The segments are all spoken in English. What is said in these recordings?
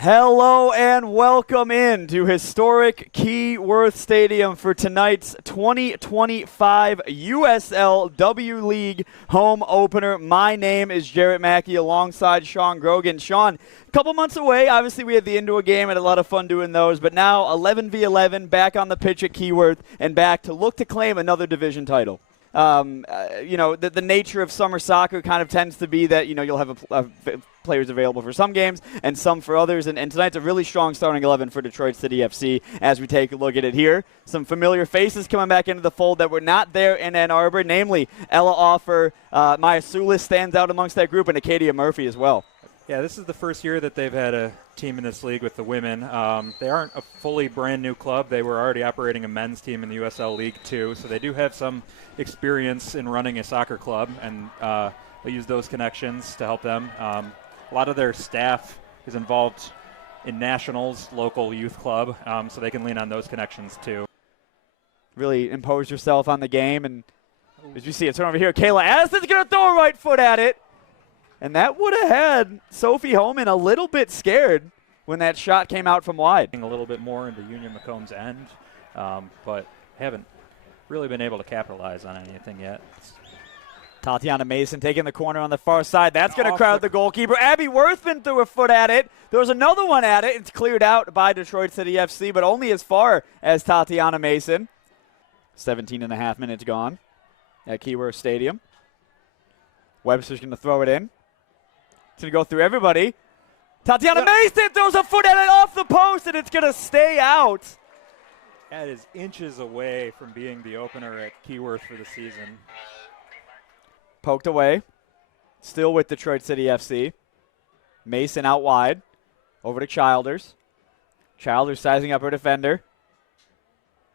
Hello and welcome in to historic Keyworth Stadium for tonight's 2025 USLW League home opener. My name is Jarrett Mackey alongside Sean Grogan. Sean, a couple months away, obviously we had the indoor game, had a lot of fun doing those, but now 11v11 back on the pitch at Keyworth and back to look to claim another division title. The nature of summer soccer kind of tends to be that, you'll have players available for some games and some for others. And tonight's a really strong starting 11 for Detroit City FC as we take a look at it here. Some familiar faces coming back into the fold that were not there in Ann Arbor, namely Ella Offer, Maya Sulis stands out amongst that group, and Acadia Murphy as well. Yeah, this is the first year that they've had a team in this league with the women. They aren't a fully brand new club. They were already operating a men's team in the USL League too, so they do have some experience in running a soccer club, and they use those connections to help them. A lot of their staff is involved in Nationals, local youth club, so they can lean on those connections too. Really impose yourself on the game, and as you see it, turn over here. Kayla Addison's going to throw a right foot at it. And that would have had Sophie Homan a little bit scared when that shot came out from wide. A little bit more into Union Macomb's end, but haven't really been able to capitalize on anything yet. Tatiana Mason taking the corner on the far side. That's going to crowd the goalkeeper. Abby Worthman threw a foot at it. There was another one at it. It's cleared out by Detroit City FC, but only as far as Tatiana Mason. 17 and a half minutes gone at Keyworth Stadium. Webster's going to throw it in. It's going to go through everybody. Tatiana Mason throws a foot at it off the post, and it's going to stay out. That is inches away from being the opener at Keyworth for the season. Poked away. Still with Detroit City FC. Mason out wide. Over to Childers. Childers sizing up her defender.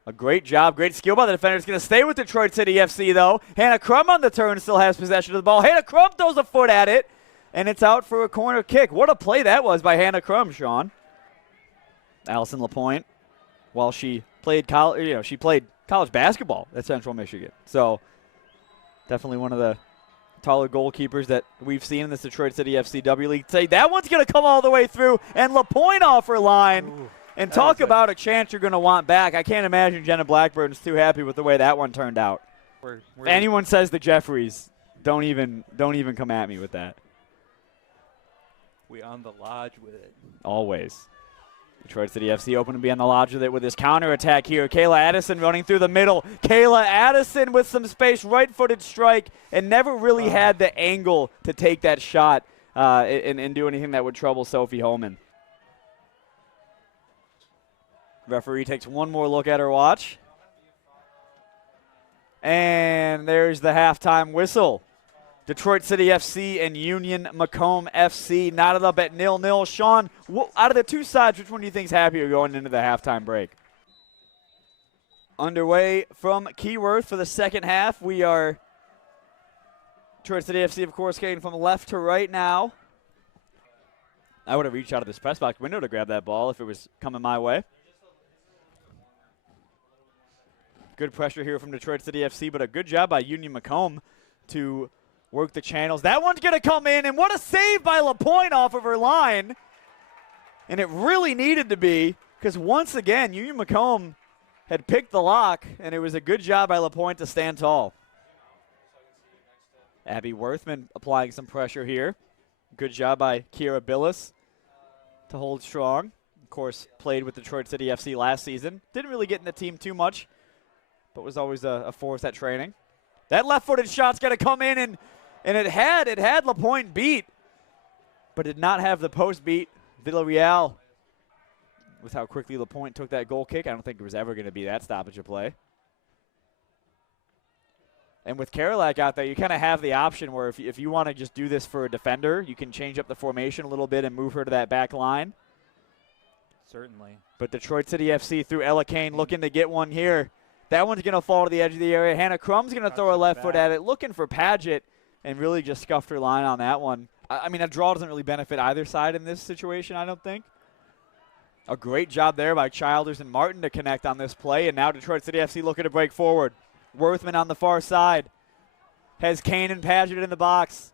A great job, great skill by the defender. It's going to stay with Detroit City FC, though. Hannah Crum on the turn still has possession of the ball. Hannah Crum throws a foot at it. And it's out for a corner kick. What a play that was by Hannah Crum, Sean. Allison LaPointe, while she played college basketball at Central Michigan. So definitely one of the taller goalkeepers that we've seen in this Detroit City FCW League. Say that one's going to come all the way through, and LaPointe off her line. Ooh, and talk about a chance you're going to want back. I can't imagine Jenna Blackburn's too happy with the way that one turned out. If anyone says the Jeffries, don't even come at me with that. We on the lodge with it. Always. Detroit City FC open to be on the lodge with it with this counterattack here. Kayla Addison running through the middle. Kayla Addison with some space, right-footed strike, and never really had the angle to take that shot and do anything that would trouble Sophie Holman. Referee takes one more look at her watch. And there's the halftime whistle. Detroit City FC and Union Macomb FC knotted up at 0-0. Sean, out of the two sides, which one do you think is happier going into the halftime break? Underway from Keyworth for the second half. We are Detroit City FC, of course, getting from left to right now. I would have reached out of this press box window to grab that ball if it was coming my way. Good pressure here from Detroit City FC, but a good job by Union Macomb to work the channels. That one's going to come in, and what a save by LaPointe off of her line. And it really needed to be, because once again, Union Macomb had picked the lock, and it was a good job by LaPointe to stand tall. Abby Worthman applying some pressure here. Good job by Kiera Billis to hold strong. Of course, played with Detroit City FC last season. Didn't really get in the team too much, but was always a force at training. That left-footed shot's going to come in, and it had LaPointe beat, but did not have the post beat. Villarreal, with how quickly LaPointe took that goal kick, I don't think it was ever going to be that stoppage of play. And with Karolak out there, you kind of have the option where if you want to just do this for a defender, you can change up the formation a little bit and move her to that back line. Certainly. But Detroit City FC through Ella Kane looking to get one here. That one's going to fall to the edge of the area. Hannah Crum's going to throw a left foot at it, looking for Paget, and really just scuffed her line on that one. I mean, a draw doesn't really benefit either side in this situation, I don't think. A great job there by Childers and Martin to connect on this play, and now Detroit City FC looking to break forward. Worthman on the far side. Has Kane and Paget in the box.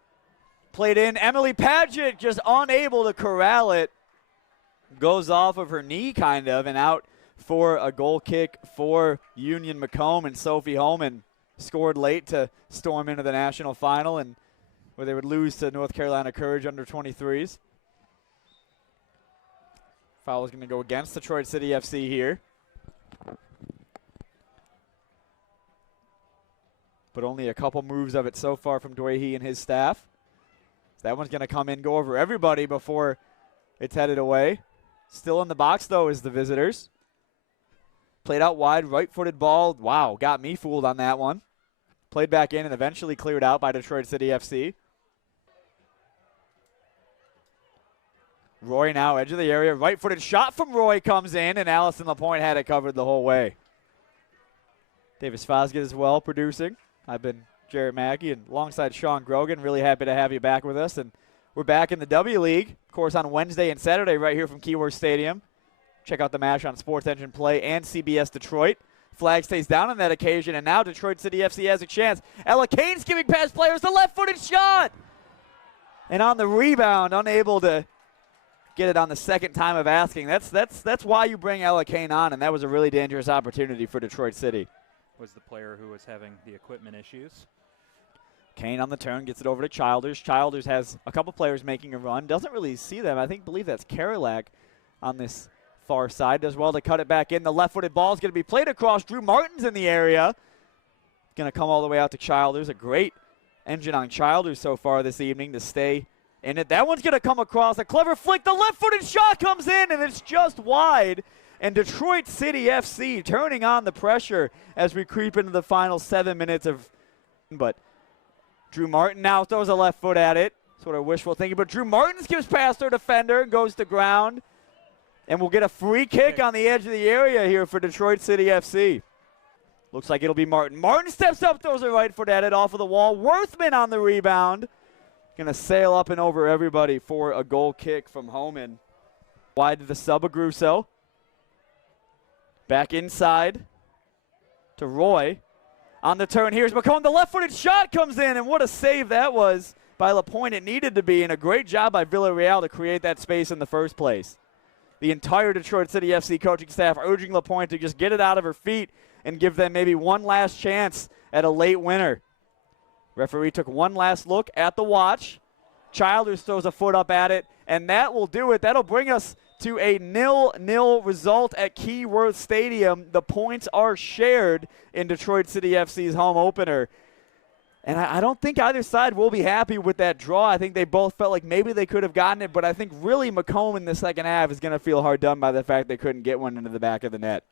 Played in. Emily Paget just unable to corral it. goes off of her knee kind of and out for a goal kick for Union Macomb, and Sophie Holman scored late to storm into the national final, and where they would lose to North Carolina Courage under 23s. Foul is going to go against Detroit City FC here. But only a couple moves of it so far from Dwayhe and his staff. So that one's going to come in, go over everybody before it's headed away. Still in the box, though, is the visitors. Played out wide, right-footed ball. Wow, got me fooled on that one. Played back in and eventually cleared out by Detroit City FC. Roy now, edge of the area. Right-footed shot from Roy comes in, and Allison Lapointe had it covered the whole way. Davis Fosgate as well producing. I've been Jarrett Mackey and alongside Sean Grogan. Really happy to have you back with us. And we're back in the W League, of course, on Wednesday and Saturday right here from Keyworth Stadium. Check out the match on Sports Engine Play and CBS Detroit. Flag stays down on that occasion, and now Detroit City FC has a chance. Ella Kane's giving past players the left-footed shot. And on the rebound, unable to get it on the second time of asking. That's why you bring Ella Kane on, and that was a really dangerous opportunity for Detroit City. Was the player who was having the equipment issues. Kane on the turn, gets it over to Childers. Childers has a couple players making a run. Doesn't really see them. Believe that's Karolak on this far side. Does well to cut it back in. The left-footed ball is going to be played across. Drew Martin's in the area. Going to come all the way out to Childers. A great engine on Childers so far this evening to stay in it. That one's going to come across. A clever flick. The left-footed shot comes in, and it's just wide. And Detroit City FC turning on the pressure as we creep into the final 7 minutes of. But Drew Martin now throws a left foot at it. Sort of wishful thinking. But Drew Martin skips past their defender and goes to ground. And we'll get a free kick on the edge of the area here for Detroit City FC. Looks like it'll be Martin. Martin steps up, throws a right foot at it off of the wall. Worthman on the rebound. Going to sail up and over everybody for a goal kick from Homan. Wide to the sub of Grusso. Back inside to Roy. On the turn, here's Macomb. The left-footed shot comes in, and what a save that was by Lapointe. It needed to be, and a great job by Villarreal to create that space in the first place. The entire Detroit City FC coaching staff urging Lapointe to just get it out of her feet and give them maybe one last chance at a late winner. Referee took one last look at the watch. Childers throws a foot up at it, and that will do it. That'll bring us to a 0-0 result at Keyworth Stadium. The points are shared in Detroit City FC's home opener. And I don't think either side will be happy with that draw. I think they both felt like maybe they could have gotten it, but I think really Macomb in the second half is going to feel hard done by the fact they couldn't get one into the back of the net.